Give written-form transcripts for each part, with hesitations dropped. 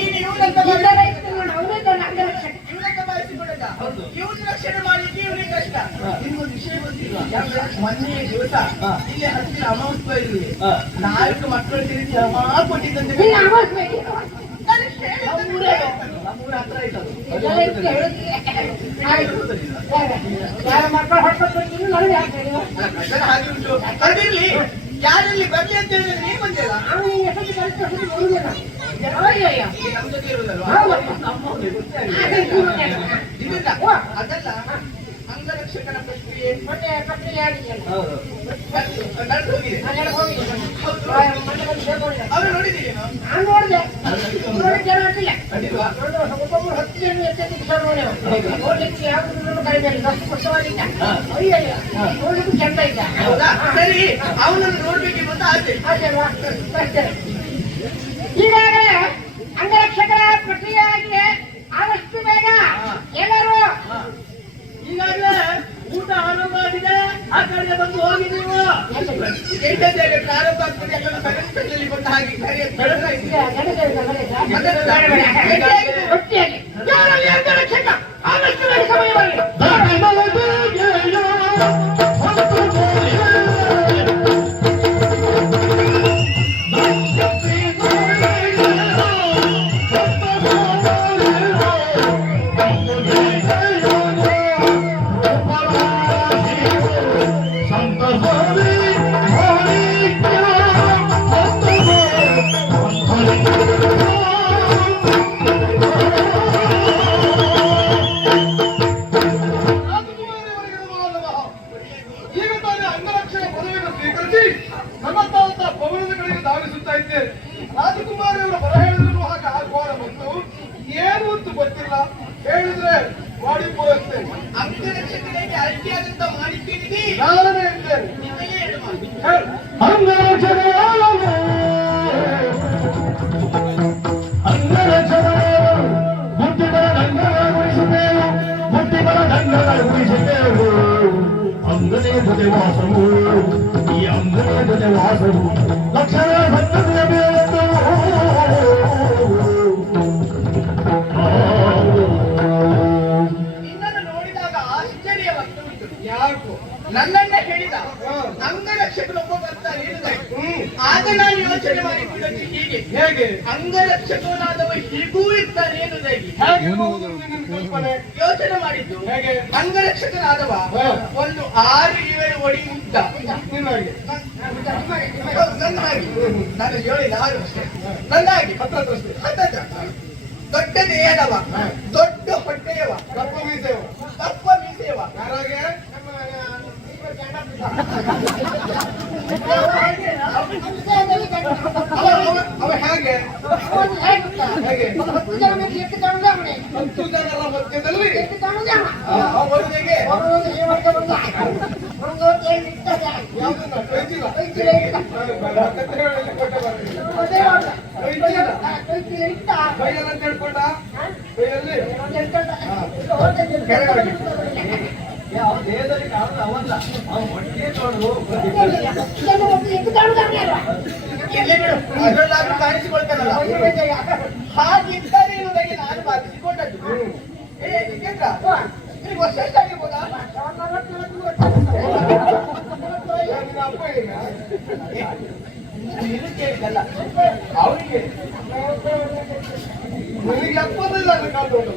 ನೀನು ಇವನಂತ ಭಾವಿಸಿಕೊಂಡದ ಇವನು ರಕ್ಷಣೆ ಮಾಡಲಿಕ್ಕೆ ಇವನಿಗೆ ಕಷ್ಟ. ನಿಮ್ಗೊಂದು ವಿಷಯ ಗೊತ್ತಿಲ್ವಾ? ಮೊನ್ನೆ ದಿವಸ ಇಲ್ಲಿ ಹತ್ತಿರ ಅಮಾವಾಸ್ಯ ಇರಲಿ 4 ಮಕ್ಕಳು ತಿರುಗಿ ಕೊಟ್ಟಿದ್ದಂತೆ. ಅದಿರ್ಲಿ, ಯಾರಲ್ಲಿ ಬರ್ಲಿ ಅಂತ ಹೇಳಿದ್ರೆ ನೀ ಬಂದಿಲ್ಲ. ಅದಲ್ಲ ಅಂಗರಕ್ಷಕನ ಪ್ರಕ್ರಿಯೆ ಅವರು ನೋಡಿದ್ದೀರಿ? ನಾನು ನೋಡಿದೆ. ಸರಿ, ಅವನನ್ನು ನೋಡ್ಬೇಕಿತ್ತು ಅಂತ ಆಸೆ. ಈಗಾಗಲೇ ಅಂಗರಕ್ಷಕರ ಪ್ರಕ್ರಿಯೆ ಆಗಿದೆ. ಆದಷ್ಟು ಬೇಗ ಎಲ್ಲರೂ ಈಗಾಗಲೇ ಊಟ ಆರಂಭ ಆಗಿದೆ. ಆ ಕಡೆ ಬಂದು ಹೋಗಿ ನೀವು ಪ್ರಾರಂಭ ಆಗ್ತದೆ. ಎಲ್ಲ ಸಗಣಿಯಲ್ಲಿ ಬಂದ ಹಾಗೆ ಅಂಗರಕ್ಷಕ ಆದಷ್ಟು ಬೇಗ ಸಮಯ ಬರಲಿ. ರಾಜಕುಮಾರಿಯವರ ಬರ ಹೇಳಿದ್ರು ಹಾಗೆ ಆಗೋರ ಬಂತು ಏನು ಅಂತ ಗೊತ್ತಿಲ್ಲ. ಹೇಳಿದ್ರೆ ಮಾಡಿ ಪೋರುತ್ತೆ. ಅಂಗರಕ್ಷಕರಿಗೆ ಅಡ್ಡಿಯಾದಂತ ಮಾಡಿದ್ದೀರಿ. ನಾನೇ ಹೇಳ್ತೇನೆ. ಅಂಗನೇ ಜೊತೆ ವಾಸವು ಈ ಅಂಗನೇ ಜೊತೆ ವಾಸವು ಲಕ್ಷಣ ಭಕ್ತತೆಯ ಮೇಲೆಂದು ನಿನ್ನನ್ನು ನೋಡಿದಾಗ ಆಶ್ಚರ್ಯವಾಗ್ತಾ ಉಂಟು. ಯಾಕೋ ನನ್ನನ್ನೇ ಹೇಳಿದ ಅಂಗರಕ್ಷಕನೊಬ್ಬ ಬರ್ತಾರೆ ಆಗ ನಾನು ಯೋಚನೆ ಮಾಡಿಕೊಳ್ಳಿ. ಹೀಗೆ ಹೇಗೆ ಅಂಗರಕ್ಷಕನಾದವ ಹೀಗೂ ಇರ್ತಾನೆ ಎನ್ನುವುದಾಗಿ ಯೋಚನೆ ಮಾಡಿದ್ದು. ಹೇಗೆ ಅಂಗರಕ್ಷಕನಾದವ ಒಂದು 6-7 ಅಡಿ ಉದ್ದ ನಿನ್ನಾಗಿ ನನ್ನಾಗಿ. ನಾನು ಹೇಳಿಲ್ಲ 6 ಅಷ್ಟೇ. ನನ್ನಾಗಿ 10 ದೊಡ್ಡ ದೇಹದವ, ದೊಡ್ಡ ಹೊಟ್ಟೆಯವ, ಕಪ್ಪ ಮೀಸೆವ, ದಪ್ಪ ಮೀಸೆಯವ. ಯಾರಾಗೆ ಅವ ಹೇಗೆ ಹೇಗೆ 10 ಜನರ ಮಧ್ಯದಲ್ಲಿ ಬರುವುದೇಗೆ ಯಾವ್ದನ್ನ ಕೈಚಿಲ್ಲ ಕೈಯಲ್ಲ ಅಂತ ಹೇಳ್ಕೊಂಡ ಕೈಯಲ್ಲಿ ಯಾವ ದೇಹದಲ್ಲಿ ಕಾಣುದು ಅವಲ್ಲ. ಅವ್ನು ಹೊಟ್ಟೆ ತೊಳೆದು ಎಲ್ಲಿ ಬಿಡು, ಅದರಲ್ಲಾದ್ರೂ ಕಾಣಿಸಿಕೊಳ್ತಾನಲ್ಲ. ಹಾಗಿದ್ದರೆ ಇರುವುದಾಗಿ ನಾನು ಬಾಧಿಸಿಕೊಂಡದ್ದು. ನಿಜೇಂದ್ರ ನಿನಗೆ ವರ್ಷ ಎಷ್ಟಾಗಿರ್ಬೋದಾ? ಅಪ್ಪ ಈಗ ನೀನು ಕೇಳಿದಲ್ಲ ಅವರಿಗೆ ನನಗೆ 70 ಅದು ಕಾಲು ಉಂಟು.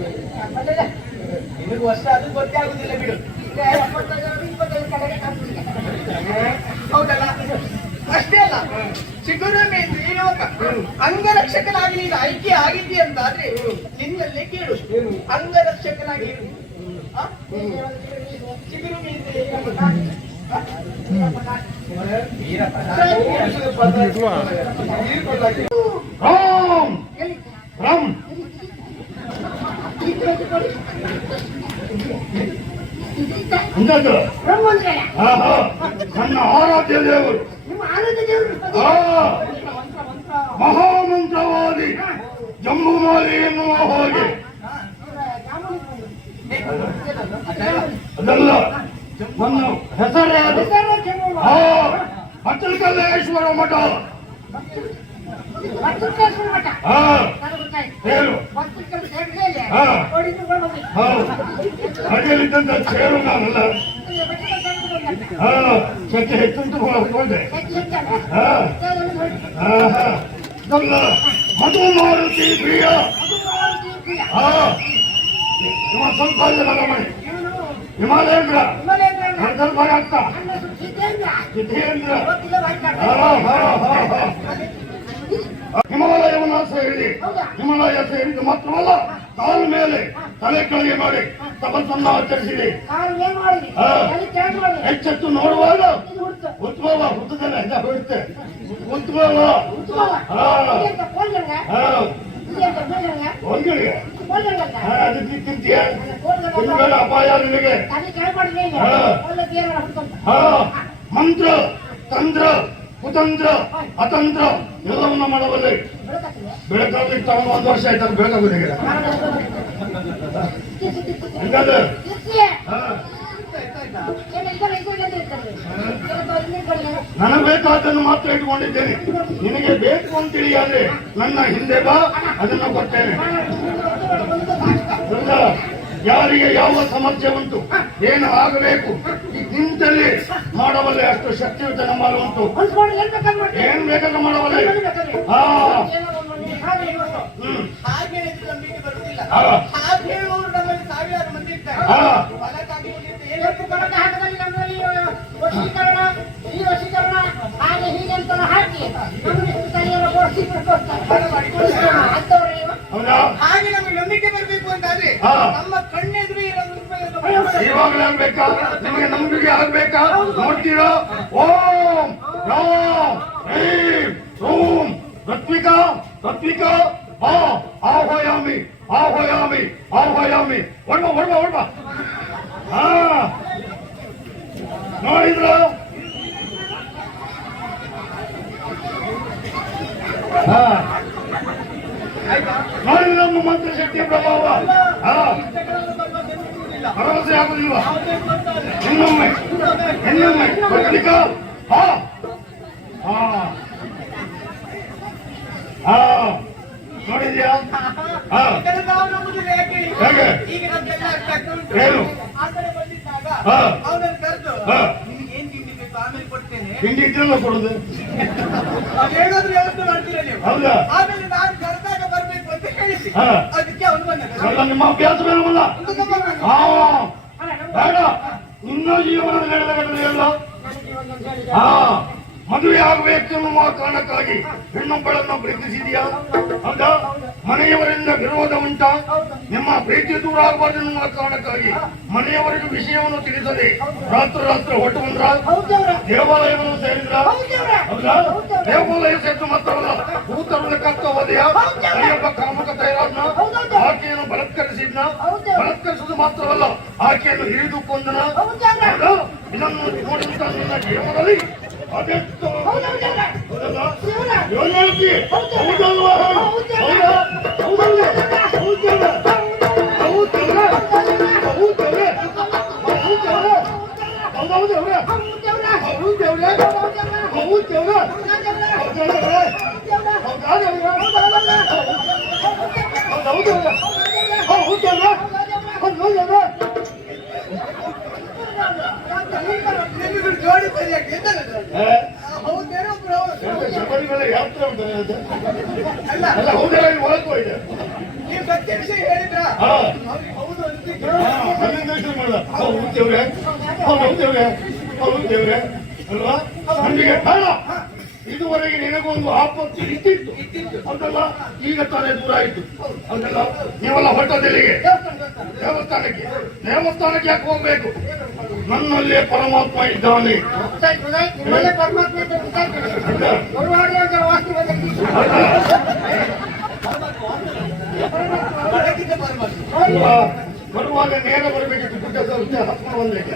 ನಿನಗೆ ವರ್ಷ ಅದು ಗೊತ್ತೇ ಆಗುದಿಲ್ಲ ಬಿಡು. ಹೌದಲ್ಲ? ಅಷ್ಟೇ ಅಲ್ಲ, ಚಿಗುರು ಮೇಂದ್ರಿ ಯೋಗ ಅಂಗರಕ್ಷಕನಾಗಿ ನೀನು ಆಯ್ಕೆ ಆಗಿದ್ದಿ ಅಂತಾದ್ರೆ ನಿನ್ನಲ್ಲೇ ಕೇಳು. ಅಂಗರಕ್ಷಕನಾಗಿ ಚಿಗುರು ಮೇಂದ್ರಿ ನನ್ನ ಆರಾಧ್ಯ ದೇವರು ಮಹಾಮಂತ್ರವಾದಿ ಜಂಬುಮಾಲಿ ಎನ್ನುವ ಹಾಗೆ ಅದಲ್ಲ ನನ್ನ ಹೆಸರೇ ಅದು. ಅಚ್ಚಲಕಲ್ಲೇಶ್ವರ ಮಠ ಪತ್ರಿಕೇಶ್ವರ ಮಠ ಹಾ ನನಗೆ ಗೊತ್ತಾಯ್ತು. ಹೇಳು ಪತ್ರಿಕೆ ಸೇರಿದ್ರೆ ಹಾ. ಹೊಡಿದು ಹೋಗ್ಬೇಕು. ಹೌದು ಮನೆಯಲ್ಲಿದ್ದಂತ ಚೇರು ನಾನಲ್ಲ ಹಾ ಸ್ವಚ್ಛ ಹೆಚ್ಚುಂಟು ಹೋದೆ ಹಾ ಹಾ ಮಧು ಮಾರುತಿ ಪ್ರಿಯ ಹಾ ನಿಮ್ಮ ಸ್ವಲ್ಪ ಮನೆ ಹಿಮಾಲಯೇಂದ್ರ ಸ್ವಲ್ಪ ಆಗ್ತಾ ಸಿದ್ದೇಂದ್ರ ಹಿಮಾಲಯವನ್ನು ಸೇರಿ ಹಿಮಾಲಯ ಸೇರಿದ್ದು ಮಾತ್ರವಲ್ಲ ಕಾಲ ಮೇಲೆ ತಲೆ ಕೆಳಗೆ ಮಾಡಿ ತಪಸ್ಸನ್ನು ಆಚರಿಸಿದೆ ಎಚ್ಚೆತ್ತು ನೋಡುವಾಗ ಉತ್ಸವ ಹುಟ್ಟದಲ್ಲ ಹೋಗುತ್ತೆ ಉತ್ಸವ ಒಂಗಳಿಗೆ ಅದಕ್ಕೆ ತಿಂತೀಯ ತಿಂಗಳ ಅಪಾಯ ನಿನಗೆ ಮಂತ್ರ ತಂತ್ರ ಕುತಂತ್ರ ಅತಂತ್ರ ಎಲ್ಲವನ್ನ ಮಾಡಬಲ್ಲೆ ಬೆಳಕಾಗ್ಲಿಕ್ಕೆ ತಗೊಂಡು 1 ವರ್ಷ ಆಯ್ತು ಅದು ಬೆಳಕಾಗೋದಿಲ್ಲ ಹಂಗಾದ್ರೆ ನನಗೆ ಬೇಕಾದನ್ನು ಮಾತ್ರ ಇಟ್ಕೊಂಡಿದ್ದೇನೆ ನಿನಗೆ ಬೇಕು ಅಂತ ತಿಳಿಯಾದ್ರೆ ನನ್ನ ಹಿಂದೆ ಬಾ ಅದನ್ನು ಕೊಡ್ತೇನೆ ಯಾರಿಗೆ ಯಾವ ಸಮಸ್ಯೆ ಉಂಟು ಏನು ಆಗಬೇಕು ನಿಂತಲ್ಲಿ ಮಾಡಬಲ್ಲೆ ಅಷ್ಟು ಶಕ್ತಿಯುತ ನಮ್ಮಲ್ಲಿ ಉಂಟು ಏನ್ ಬೇಕಾದ್ರೆ ಮಾಡಬಲ್ಲೆ ಹಾಗೆ ಹೇಳಿದ್ರೆ ನಂಬಿಕೆ ಬರುವುದಿಲ್ಲ. ಹಾಗೆ ಹೇಳುವವರು ನಮ್ಮಲ್ಲಿ ಸಾವಿರಾರು ಮಂದಿ ಇದ್ದಾರೆ. ಹೊಲಕ್ಕಾಗಿ ಬಂದಿದ್ದು ಇವತ್ತು ಕೊಡಕ ಹಾಕದಲ್ಲಿ ನಮ್ಮಲ್ಲಿ ವಶೀಕರಣ ಈ ವಶೀಕರಣ ಹಾಗೆ ಹೀಗೆ ಅಂತ ಹಾಕಿ ನಮಗೆ ಸರಿಯಾದ ಹಾಗೆ ನಮಗೆ ನಂಬಿಕೆ ಬರಬೇಕು ಅಂತಾದ್ರೆ ನಮ್ಮ ಕಣ್ಣೆದುರು ಇವಾಗಲೇ ಆಗ್ಬೇಕಾ ನಿಮಗೆ ನಂಬಿಕೆ ಆಗ್ಬೇಕಾ ನೋಡ್ತೀರಾ ಓಂ ರಾಮ್ ಹ್ರೀಂ ಓಂ ರತ್ವಿಕಾ ರತ್ವಿಕಾ ಆಹ್ವಯಾಮಿ ಆಹ್ವಯಾಮಿ ಆಹ್ವಯಾಮಿ ಹೊಡ್ಬ ಹೊಡ್ಬ ಹೊಡ್ಬ ಹಾ ನೋಡಿದ್ರ ನೋಡಿದ್ರ ನಮ್ಮ ಮಂತ್ರ ಶಕ್ತಿಯ ಪ್ರಭಾವ ಭರವಸೆ ಆಗುದಿಲ್ವಾ ಇನ್ನೊಮ್ಮೆ ಇನ್ನೊಮ್ಮೆ ರತ್ವಿಕಾ ನೋಡಿದ್ಯಾ ಹೇಗೆ ಏನು ಅವನನ್ನು ಕರೆದು ನಿಮ್ಗೆ ಏನ್ ತಿಂಡಿ ಬೇಕು ಆಮೇಲೆ ಕೊಡ್ತೇನೆ ತಿಂಡಿ ಇದ್ರೆಲ್ಲ ಕೊಡುದು ಹೇಳೋದ್ರ ವ್ಯವಸ್ಥೆ ಮಾಡ್ತೀರ ನೀವು ಹೌದಾ ಆಮೇಲೆ ನಾನು ಕರೆದಾಗ ಬರ್ಬೇಕು ಅಂತ ಹೇಳಿಸಿ ಅದಕ್ಕೆ ಅವನು ಬಂದ ಅಲ್ಲ ನಿಮ್ಮ ಅಭ್ಯಾಸ ಬೇಡವಲ್ಲ ಬೇಡ ನಿನ್ನ ಜೀವನದ ನಡೆದ ಘಟನೆ ಎಲ್ಲ ಮದುವೆ ಆಗಬೇಕೆನ್ನುವ ಕಾರಣಕ್ಕಾಗಿ ಹೆಣ್ಣೊಬ್ಬಳನ್ನು ಪ್ರೀತಿಸಿದೆಯಾ ಅಂತ ಮನೆಯವರಿಂದ ವಿರೋಧ ಉಂಟಾ ನಿಮ್ಮ ಪ್ರೀತಿ ದೂರ ಆಗಬಾರ್ದೆನ್ನುವ ಕಾರಣಕ್ಕಾಗಿ ಮನೆಯವರಿಗೆ ವಿಷಯವನ್ನು ತಿಳಿಸದೆ ರಾತ್ರಿ ಹೊಟ್ಟು ಬಂದ್ರ ದೇವಾಲಯವನ್ನು ಸೇರಿದ್ರ ಹೌದಾ ದೇವಾಲಯ ಸೇರಿದ ಮಾತ್ರವಲ್ಲ ಭೂತರುವುದಕ್ಕಾಗ್ತಾ ಹೋದೆಯಾ ಅಯ್ಯಪ್ಪ ಕಾಮಕ ತಯಾರಾದ್ನ ಆಕೆಯನ್ನು ಬಲತ್ಕರಿಸಿದ್ನ ಬಲತ್ಕರಿಸುವುದು ಮಾತ್ರವಲ್ಲ ಆಕೆಯನ್ನು ಹಿಡಿದು ಕೊಂದನ ಇದನ್ನು ನೋಡಿದಂತ ನಿನ್ನ ಜೀವನದಲ್ಲಿ ಅದೆಷ್ಟು ಜೋಡಿ ಸರಿಯಾಗಿ ಶಬರಿಮಲೆ ಯಾತ್ರೆ ಉಂಟು ಅಲ್ಲ ಅಲ್ಲ ಹೌದಲ್ಲ ಒಳಗೆ ಹೋಗಿದೆ ನೀವು ಸತ್ಯ ವಿಷಯ ಹೇಳಿದ್ರ ಹೌದು ಹೌದು ದೇವ್ರೆ ಹೌದು ದೇವ್ರೆ ಅಲ್ವಾ ನಮಗೆ ಬೇಡ ಇದುವರೆಗೆ ನಿನಗೊಂದು ಆಪತ್ತು ಇದ್ದಿತ್ತು ಅದಲ್ಲ ಈಗ ತಾನೇ ದೂರ ಆಯ್ತು ಅದಲ್ಲ ನೀವೆಲ್ಲ ಹೊರಟದೆಲ್ಲಿಗೆ ದೇವಸ್ಥಾನಕ್ಕೆ ಯಾಕೆ ಹೋಗ್ಬೇಕು ನನ್ನಲ್ಲೇ ಪರಮಾತ್ಮ ಇದ್ದಾನೆ ಬರುವಾಗ ನೇರ ಬರಬೇಕಿತ್ತು ಗುಡ್ಡ ಹತ್ಕೊಂಡು ಬಂದಕ್ಕೆ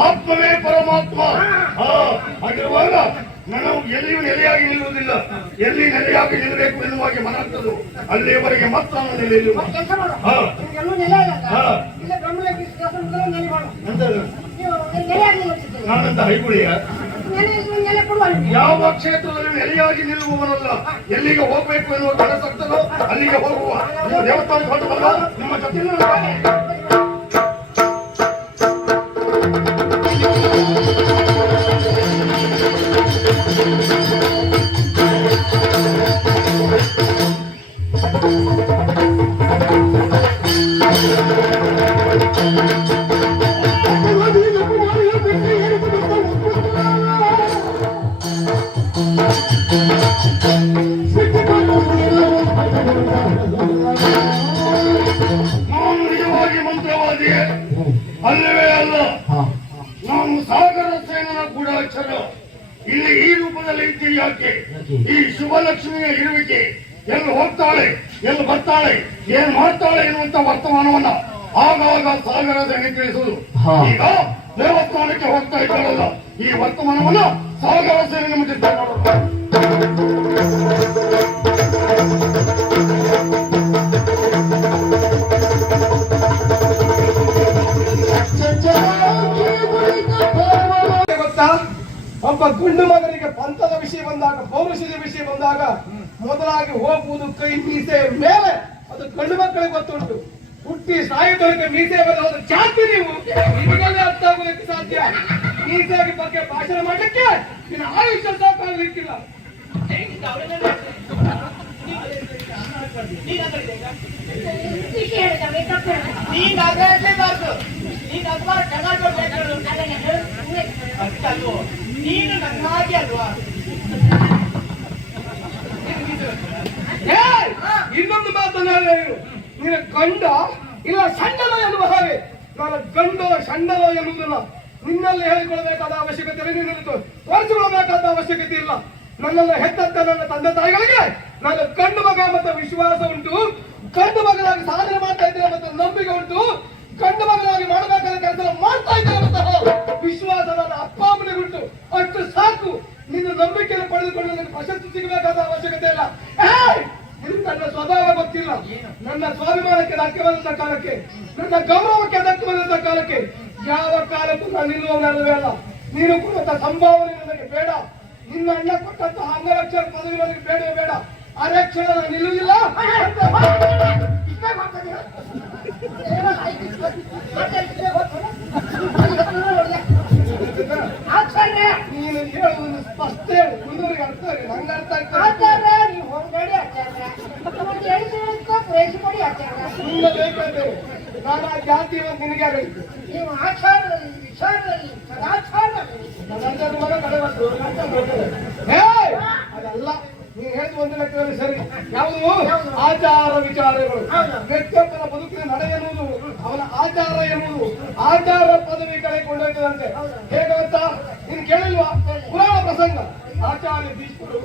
ಆತ್ಮವೇ ಪರಮಾತ್ಮ ಆಗಿರುವಾಗ ನಾನು ಎಲ್ಲಿಯೂ ನೆಲೆಯಾಗಿ ನಿಲ್ಲುವುದಿಲ್ಲ. ಎಲ್ಲಿ ನೆಲೆಯಾಗಿ ನಿಲ್ಲಬೇಕು ಎನ್ನುವಾಗಿ ಮನಂತದ್ದು ಅಲ್ಲಿಯವರೆಗೆ ಮಾತ್ರ ನಾನು ನೆಲೆಯಲ್ಲಿ ಕೆಲಸ ಮಾಡು. ಹಾ. ನಿಮ್ಗೆಲ್ಲೂ ನೆಲೆ ಇಲ್ಲ. ಹಾ. ಇಲ್ಲ ಬ್ರಹ್ಮಲೇಖ ನೆಲೆ ಮಾಡು. ಅಂತದ್ದು ನೀವು ನೆಲೆಯಾಗಿ ನಿಲ್ಲುತ್ತಿದ್ದೀರಿ. ನಾನಂತ ಹೈಗುಳಿಯ ನೆಲೆ ಕೊಡುವ ನಿಮ್ಗೆ. ಯಾವ ಕ್ಷೇತ್ರದಲ್ಲಿ ನೆಲೆಯಾಗಿ ನಿಲ್ಲುವವನಲ್ಲ. ಎಲ್ಲಿಗೆ ಹೋಗ್ಬೇಕು ಎನ್ನುವ ಕನಸಾಗ್ತದೋ ಅಲ್ಲಿಗೆ ಹೋಗುವ. ನಿಮ್ಮ ದೇವಸ್ಥಾನಕ್ಕೆ ಹೊರಟು ಬರುವ ನಿಮ್ಮ ಜೊತೆ ನಾನು ನಿಜವಾಗಿ ಮಂತ್ರವಾದಿಯೇ ಅಲ್ಲವೇ ಅಲ್ಲ. ನಾನು ಸಾಗರ ಸೇನನ ಗೂಢಾಚಾರ. ಇಲ್ಲಿ ಈ ರೂಪದಲ್ಲಿ ಇದ್ದೀರಿ ಯಾಕೆ? ಈ ಶುಭಲಕ್ಷ್ಮಿಯ ಇರುವಿಕೆ ಎಲ್ಲಿ ಹೋಗ್ತಾಳೆ, ಎಲ್ಲಿ ಬರ್ತಾಳೆ, ಏನ್ ಮಾಡ್ತಾಳೆ ಎನ್ನುವಂತ ವರ್ತಮಾನವನ್ನ ಆಗಾಗ ಸಾಗರ ಸೇನೆ ತಿಳಿಸುವುದು. ಈಗ ದೇವಸ್ಥಾನಕ್ಕೆ ಹೋಗ್ತಾ ಇದ್ದಾಳಲ್ಲ, ಈ ವರ್ತಮಾನವನ್ನ ಸಾಗರ ಸೇನೆ ನಿಮಗೆ ಗೊತ್ತಾ, ಒಬ್ಬ ಗಂಡು ಮಗನಿಗೆ ಪಂಥದ ವಿಷಯ ಬಂದಾಗ, ಪೌರುಷದ ವಿಷಯ ಬಂದಾಗ ಮೊದಲಾಗಿ ಹೋಗುವುದು ಕೈ ಮೀಸೆ ಮೇಲೆ. ಅದು ಗಂಡು ಮಕ್ಕಳಿಗೆ ಗೊತ್ತುಂಟು. ಹುಟ್ಟಿ ಸಾಯುವುದಕ್ಕೆ ಮೀಸೆ ಬರೋದು ಜಾತಿ. ನೀವು ನಿಮಗೆಲ್ಲ ಅರ್ಥ ಆಗೋದಕ್ಕೆ ಸಾಧ್ಯ. ಮೀಸೆಗೆ ಬಗ್ಗೆ ಭಾಷಣ ಮಾಡಲಿಕ್ಕೆ ನಿನ್ನ ಆಯುಷ್ಯ ಸಾಕಾಗಲಿಕ್ಕಿಲ್ಲ. ನೀನು ನನ್ನ ಹಾಗೆ ಅಲ್ವಾ? ಇನ್ನೊಂದು ಮಾತನ್ನ ನೀನು ಗಂಡ ಇಲ್ಲ ಸಂಡಲ ಎನ್ನುವ ಹಾಗೆ. ನಾನು ಗಂಡೋ ಸಂಡಲೋ ಎನ್ನುವುದಿಲ್ಲ. ನಿನ್ನಲ್ಲಿ ಹೇಳಿಕೊಳ್ಳಬೇಕಾದ ಅವಶ್ಯಕತೆ ಇಲ್ಲ, ನಿನ್ನಲ್ಲಿ ತೋರಿಸಿಕೊಳ್ಳಬೇಕಾದ ಅವಶ್ಯಕತೆ ಇಲ್ಲ. ನನ್ನೆಲ್ಲ ಹೆತ್ತಂತ ನನ್ನ ತಂದೆ ತಾಯಿಗಳಿಗೆ ನಾನು ಗಂಡು ಮಗ ಮತ್ತು ವಿಶ್ವಾಸ ಉಂಟು. ಗಂಡು ಮಗನಾಗಿ ಸಾಧನೆ ಮಾಡ್ತಾ ಇದ್ದೇನೆ ಮತ್ತು ನಂಬಿಕೆ ಉಂಟು. ಗಂಡು ಮಗನಾಗಿ ಮಾಡಬೇಕಾದ ಕೆಲಸ ಮಾಡ್ತಾ ಇದ್ದೇನೆ ಮತ್ತು ವಿಶ್ವಾಸ ನನ್ನ ಅಪ್ಪ ಅಮ್ಮನಿಗೆ ಉಂಟು. ಅಷ್ಟು ಸಾಕು. ನಿನ್ನ ನಂಬಿಕೆಯನ್ನು ಪಡೆದುಕೊಂಡು ನನಗೆ ಪ್ರಶಸ್ತಿ ಸಿಗಬೇಕಾದ ಅವಶ್ಯಕತೆ ಇಲ್ಲ. ನನ್ನ ಸ್ವಭಾವ ಗೊತ್ತಿಲ್ಲ. ನನ್ನ ಸ್ವಾಭಿಮಾನಕ್ಕೆ ಧಕ್ಕೆ ಬಂದಂತ ಕಾಲಕ್ಕೆ, ನನ್ನ ಗೌರವಕ್ಕೆ ಧಕ್ಕೆ ಬಂದಂತ ಕಾಲಕ್ಕೆ ಯಾವ ಕಾಲಕ್ಕೂ ನಾನು ನಿಲ್ಲುವವನಲ್ಲವೇ ಅಲ್ಲ. ನೀನು ಕೊಟ್ಟಂತ ಸಂಭಾವನೆ ನನಗೆ ಬೇಡ. ನಿನ್ನ ಅಣ್ಣ ಕೊಟ್ಟಂತಹ ಅಂಗರಕ್ಷಕ ಪದವಿ ನನಗೆ ಬೇಡವೇ ಬೇಡ. ಅರಕ್ಷಣ ನಾನು ನಿಲ್ಲುವುದಿಲ್ಲ. ನೀನು ಹೇಳುವುದು ಸ್ಪಷ್ಟ ಹೇಳು. ಮುಂದೂರಿಗೆ ಅರ್ಥ ಹೇಳಿ. ನಂಗೆ ಅರ್ಥ ಆಗ್ತದೆ. ನಿನ್ನ ಬೇಕಾದ್ರೆ ನಾನು ಆ ಜಾತಿ ನಿನಗೆ ಆಗಬೇಕು. ನೀವು ಆಚಾರದಲ್ಲಿ ವಿಚಾರದಲ್ಲಿ ಸದಾಚಾರದಲ್ಲಿ ಅದಲ್ಲ. ನೀನು ಹೇಳಿದ ಒಂದು ಲೆಕ್ಕದಲ್ಲಿ ಸರಿ. ಯಾವುದು ಆಚಾರ ವಿಚಾರಗಳು. ವ್ಯಕ್ತಿಯೊಬ್ಬನ ಬದುಕಿನ ನಡೆ ಎನ್ನುವುದು, ಅವನ ಆಚಾರ ಎನ್ನುವುದು ಆಚಾರ ಪದವಿ ಕಡೆ ಕೊಂಡೊಯ್ತದಂತೆ. ಹೇಗೆ ಗೊತ್ತಾ? ನೀನು ಕೇಳಿಲ್ವಾ ಪುರಾಣ ಪ್ರಸಂಗ? ಆಚಾರ್ಯ ಭೀಷ್ಮರು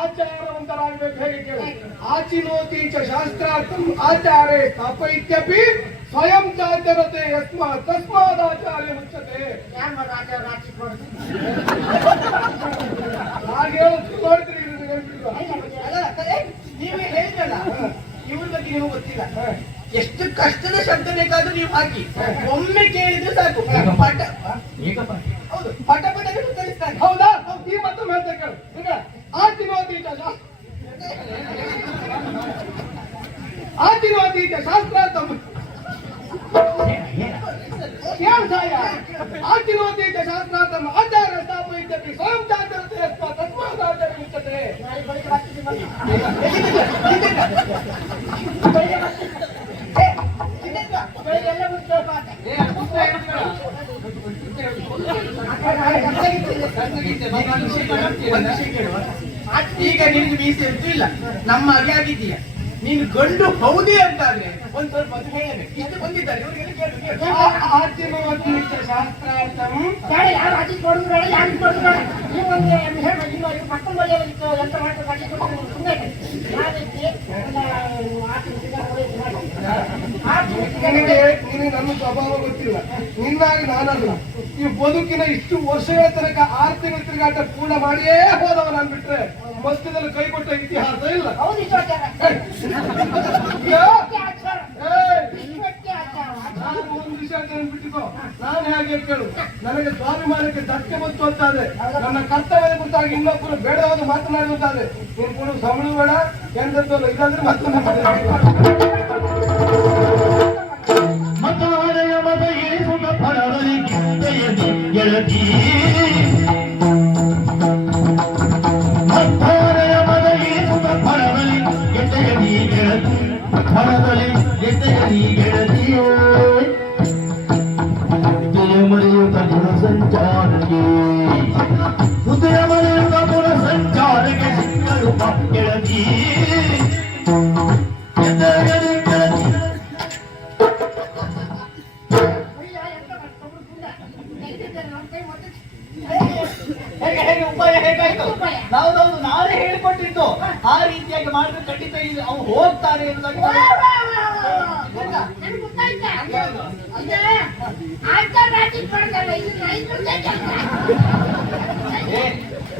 ಆಚಾರವಂತರಾಗಬೇಕು. ಹೇಗೆ ಕೇಳಿ? ಆಚಿನೋತಿ ಚ ಶಾಸ್ತ್ರಾರ್ಥಂ ಆಚಾರೇ ಸ್ಥಾಪಯಿತ್ಯಪಿ ಸ್ವಯಂ ಚಾಚರತೆ ಯಸ್ಮಾತ್ ತಸ್ಮಾದಾಚಾರ್ಯ ಮುಚ್ಚತೆ. ಹಾಗೆ ನೋಡ್ತೀರಿ. ನೀವೇ ಹೇಳಿದ್ರಲ್ಲ, ಇವ್ರ ಬಗ್ಗೆ ನೀವು ಗೊತ್ತಿಲ್ಲ. ಎಷ್ಟು ಕಷ್ಟದ ಶಬ್ದ ಬೇಕಾದ್ರೂ ನೀವು ಹಾಕಿ, ಒಮ್ಮೆ ಕೇಳಿದ್ರೆ ಸಾಕು. ಪಟ ಹೌದು, ಪಟ ಪಟ ಕಲಿಸ್ತಾರೆ. ಹೌದಾ? ಈ ಮತ್ತು ಹೇಳ್ತಾ ಕೇಳು. ಈಗ ಆಚಿನೋತೀತ ಶಾಸ್ತ್ರಾರ್ಥಂ ಆಚಿನೋತೀತ ಶಾಸ್ತ್ರಾರ್ಥಂ ಆಚಾರ ಸ್ಥಾಪಯಿತ್ಯಪಿ ಸ್ವಯಂ ಚಾಚರತೆ ಯಸ್ಮಾತ್ ತಸ್ಮಾದಾಚಾರ್ಯ ಮುಚ್ಚತೆ. ಈಗ ನಿನಗೆ ಮೀಸೆ ಅಂತೂ ಇಲ್ಲ, ನಮ್ಮ ಹಾಗೆ ಆಗಿದ್ದೀಯ. ನೀನು ಗಂಡು ಹೌದೇ ಅಂತಾದ್ರೆ ಒಂದ್ ಸ್ವಲ್ಪ ಅದು ಹೇಳಬೇಕು. ಇಷ್ಟು ಬಂದಿದ್ದಾರೆ ಇವರಿಗೆ ಶಾಸ್ತ್ರಾರ್ಥಂ ಯಾರು ಹಾಕಿ ಕೊಡುದು ಬೇಡ, ಯಾರು ಕೊಡುದು ಬೇಡ. ನೀವು ಒಂದು ಹೇಳಿ, ನೀವು ಮಕ್ಕಳ ಮನೆಯಲ್ಲಿ ಯಂತ್ರ ಮಾಡ್ಕೊಂಡು ಹಾಕಿ ಕೊಟ್ಟು ಸುಮ್ಮನೆ ನಿನಗೆ ನನ್ನ ಸ್ವಭಾವ ಗೊತ್ತಿಲ್ಲ, ನಿನ್ನಾಗಿ ನಾನಲ್ಲ. ಈ ಬದುಕಿನ ಇಷ್ಟು ವರ್ಷಗಳ ತನಕ 6 ತಿಂಗಳ ತಿರುಗಾಟ ಪೂರ್ಣ ಮಾಡಿಯೇ ಹೋದವ ನಾನು ಬಿಟ್ರೆ ಮಧ್ಯದಲ್ಲಿ ಕೈ ಕೊಟ್ಟ ಇತಿಹಾಸ ಇಲ್ಲ. ಹೌದು ಈಶ್ವರಾಚಾರ್ಯ. ನಾನು ಒಂದು ವಿಷಯ ಬಿಟ್ಟಿದ್ದು ನಾನು ಹೇಗೆ ಕೇಳು, ನನಗೆ ಸ್ವಾಭಿಮಾನಕ್ಕೆ ಧಕ್ಕೆ ಬಂತು ಅಂತಾದ್ರೆ, ನನ್ನ ಕರ್ತವ್ಯದ ಕುರಿತಾಗಿ ಇನ್ನೊಬ್ಬರು ಬೇಡವಾದ ಮಾತನಾಡುವಂತಾದ್ರೆ ನೀನು ಕೂಡ ಸಂಬಳ ಬೇಡ ಎಂದಲ್ಲ, ಇದಾದ್ರೆ ಮತ್ತೊಂದು ಮತಾಲಯ ಮತ ಏಸುತ ಫಲದಲ್ಲಿ ಗೆಳತಿ ಗೆಳತಿ ಮತಾಲಯ ಮತ ಏಸುತ ಫಲದಲ್ಲಿ ಗೆಳತಿ ಗೆಳತಿ ಫಲದಲ್ಲಿ ಗೆಳತಿ ಗೆಳತಿಯೋ ಹೃದಯ ಮರೆಯುತ್ತ ಗುಣ ಸಂಚಾರಕ್ಕೆ ಹೃದಯ ಮರೆಯುತ್ತ ಗುಣ ಸಂಚಾರಕ್ಕೆ ಸಿಕ್ಕರು ಗೆಳತಿ ಹೇಗೆ ಉಪಾಯ ಹೇಗಾಯ್ತು? ಹೌದೌದು, ನಾನೇ ಹೇಳಿಕೊಟ್ಟಿದ್ದು ಆ ರೀತಿಯಾಗಿ ಮಾಡಿದ್ರೆ ಖಂಡಿತ ಅವ್ರು ಹೋಗ್ತಾರೆ ಎನ್ನುವುದಾಗಿ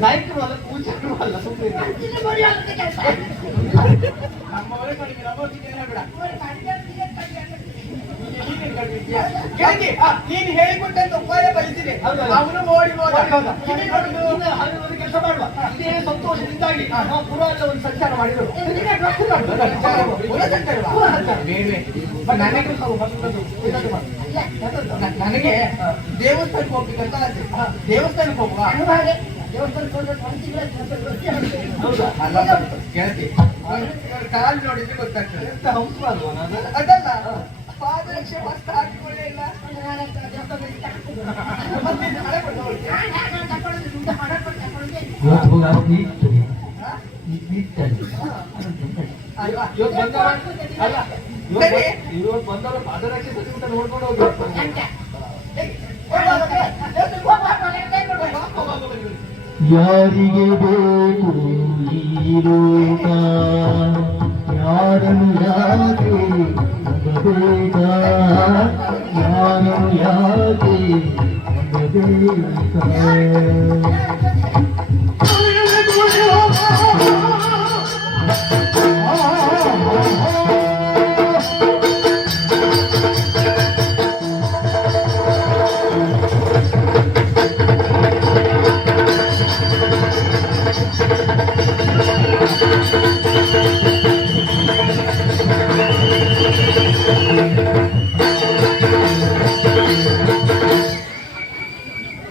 ನಾಯಕರು ಅಲ್ಲ, ಪೂಜಕರು ಅಲ್ಲ, ಸುಮ್ಮನೆ ನಮ್ಮ ಒಳಗೆ ಕಡಿಮೆ, ನಮ್ಮ ಬೇಡ. ನೀನು ಹೇಳಿಕೊಟ್ಟಂತ ಉಪಾಯ ಬಯಸಿದೆ, ಅವನು ನೋಡಿ ಕೆಲಸ ಮಾಡುವ. ಇದೇ ಸಂತೋಷದಿಂದಾಗಿ ನಾವು ಪುರ ಎಲ್ಲ ಒಂದು ಸಂಚಾರ ಮಾಡಿದರು. ನನಗೆ ದೇವಸ್ಥಾನಕ್ಕೆ ಹೋಗ್ಬೇಕಂತ ಆಸೆ. ದೇವಸ್ಥಾನಕ್ಕೆ ಹೋಗುವ. ಗೆಳತಿ ಕಾಲು ನೋಡಿದ್ರೆ ಗೊತ್ತಾಗ್ತದೆ. ಎಂತ ಹಂಸ ಅಲ್ವಾ ನಾನು? ಅದಲ್ಲ, ಪಾದರಕ್ಷೆ ಮಸ್ತ್ ಹಾಕಿಕೊಳ್ಳೇ ಇಲ್ಲ. ಇವತ್ತು ಬಂದವರು ಪಾದರಕ್ಷೆ ಸಚಿವ ನೋಡ್ಕೊಂಡು ಹೋಗಿ ಯಾರಿಗೆ ಬೇಕು ಈ ಲೋಕ, ಯಾರನ್ನು ಯಾಕೆ ನಂಬಬೇಕ, ಯಾರನ್ನು ಯಾಕೆ ನಂಬಬೇಕ.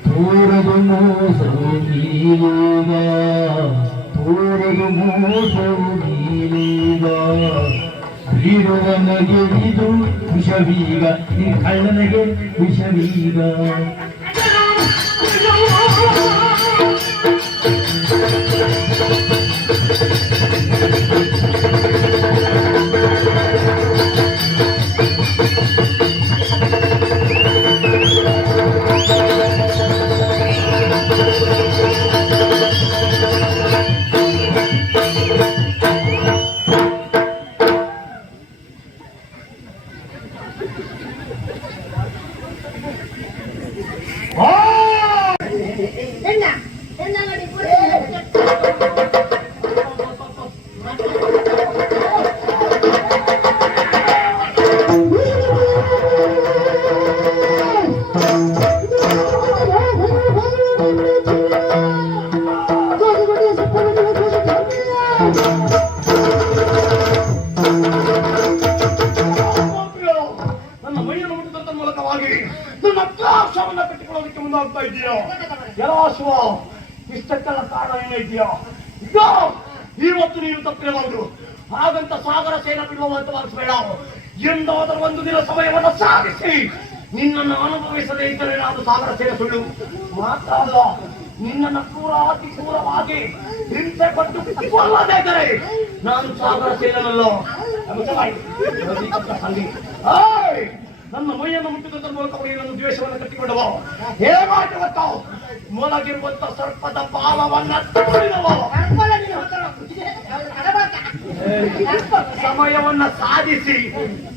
ತೋರದು ಮೋಸವು ನೀಲೀಗ, ತೋರದು ಮೋಸವು ನೀಲೀಗ, ಬೀರುವನಗೆ ಇದು ವಿಷವೀಗ, ಈ ಕಳ್ಳನಿಗೆ ವಿಷವೀಗ. ನನ್ನ ಮೈಯನ್ನು ಮುಟ್ಟಿದಂತ ಮೂಲಕವಾಗಿ ನನ್ನ ಅತ್ಯಾಶವನ್ನು ಕಟ್ಟಿಕೊಳ್ಳೋದಕ್ಕೆ ಮುಂದಾಗ್ತಾ ಇದೆಯಾ? ಎಲ್ಲ ಶಿವ, ಇಷ್ಟಕ್ಕೆಲ್ಲ ಕಾರಣ ಏನೈತಿಯಾ? ಈಗ ಇವತ್ತು ನೀನು ತಪ್ಪಿರಬಹುದು. ಹಾಗಂತ ಸಾಗರ ಸೇನ ಬಿಡುವಂತ ಭಾವಿಸಬೇಡ. ಎಂದಾದರೂ ಒಂದು ದಿನ ಸಮಯವನ್ನು ಸಾಧಿಸಿ ನಿನ್ನನ್ನು ಅನುಭವಿಸದೇ ಇದ್ದರೆ ನಾನು ಸಾಗರ ಸೇನೆ ಸುಳ್ಳು ಮಾತಾಡಲ್ಲ. ನಿನ್ನನ್ನು ಅತಿ ಕ್ರೂರವಾಗಿ ಹಿಂಸೆ ಪಟ್ಟು ಕೊಲ್ಲದೇ ಇದ್ದರೆ ನಾನು ಸಾಗರ ಸೇನಲ್ಲ. ನನ್ನ ಮೈಯನ್ನು ಮುಟ್ಟಿದ ಮೂಲಕ ನನ್ನ ದ್ವೇಷವನ್ನು ಕಟ್ಟಿಕೊಂಡವ. ಹೇಗಾಟ ಗೊತ್ತಾ? ಮೊಳಗಿರುವಂತ ಸರ್ಪದ ಬಾಲವನ್ನ ತೋರಿದವ. ಸಮಯವನ್ನ ಸಾಧಿಸಿ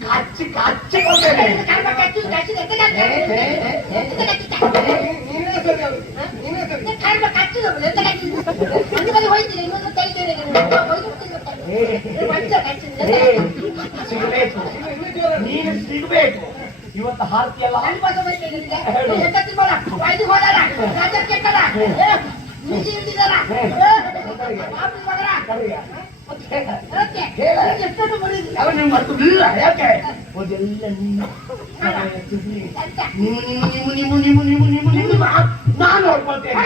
ಕಚ್ಚಿ ಕಚ್ಚಿಕೊಂಡೇನೆ. ಕರ್ಮ ಕಚ್ಚಿ ಕಚ್ಚಿದ ನೀನೇ ಸರಿ ಅದು. ನೀನೇ ಸರಿ. ಕರ್ಮ ಕಚ್ಚಿದ ಎಂತ ಕಚ್ಚಿದ ಅಂದ್ರಲ್ಲಿ ಹೋಯ್ತೀನಿ ಇನ್ನೊಂದು ಕೈತೇನೆ ಸಿಗಬೇಕು, ನೀನು ಸಿಗಬೇಕು. ಇವತ್ತು ಹಾರ್ತಿಯಲ್ಲ ನೀವು ಮರ್ತುಬಿಲ್ಲ. ಯಾಕೆ ಅದೆಲ್ಲ ನೀನು ನೀವು ನಾನು ನೋಡ್ಕೊಳ್ತೇನೆ.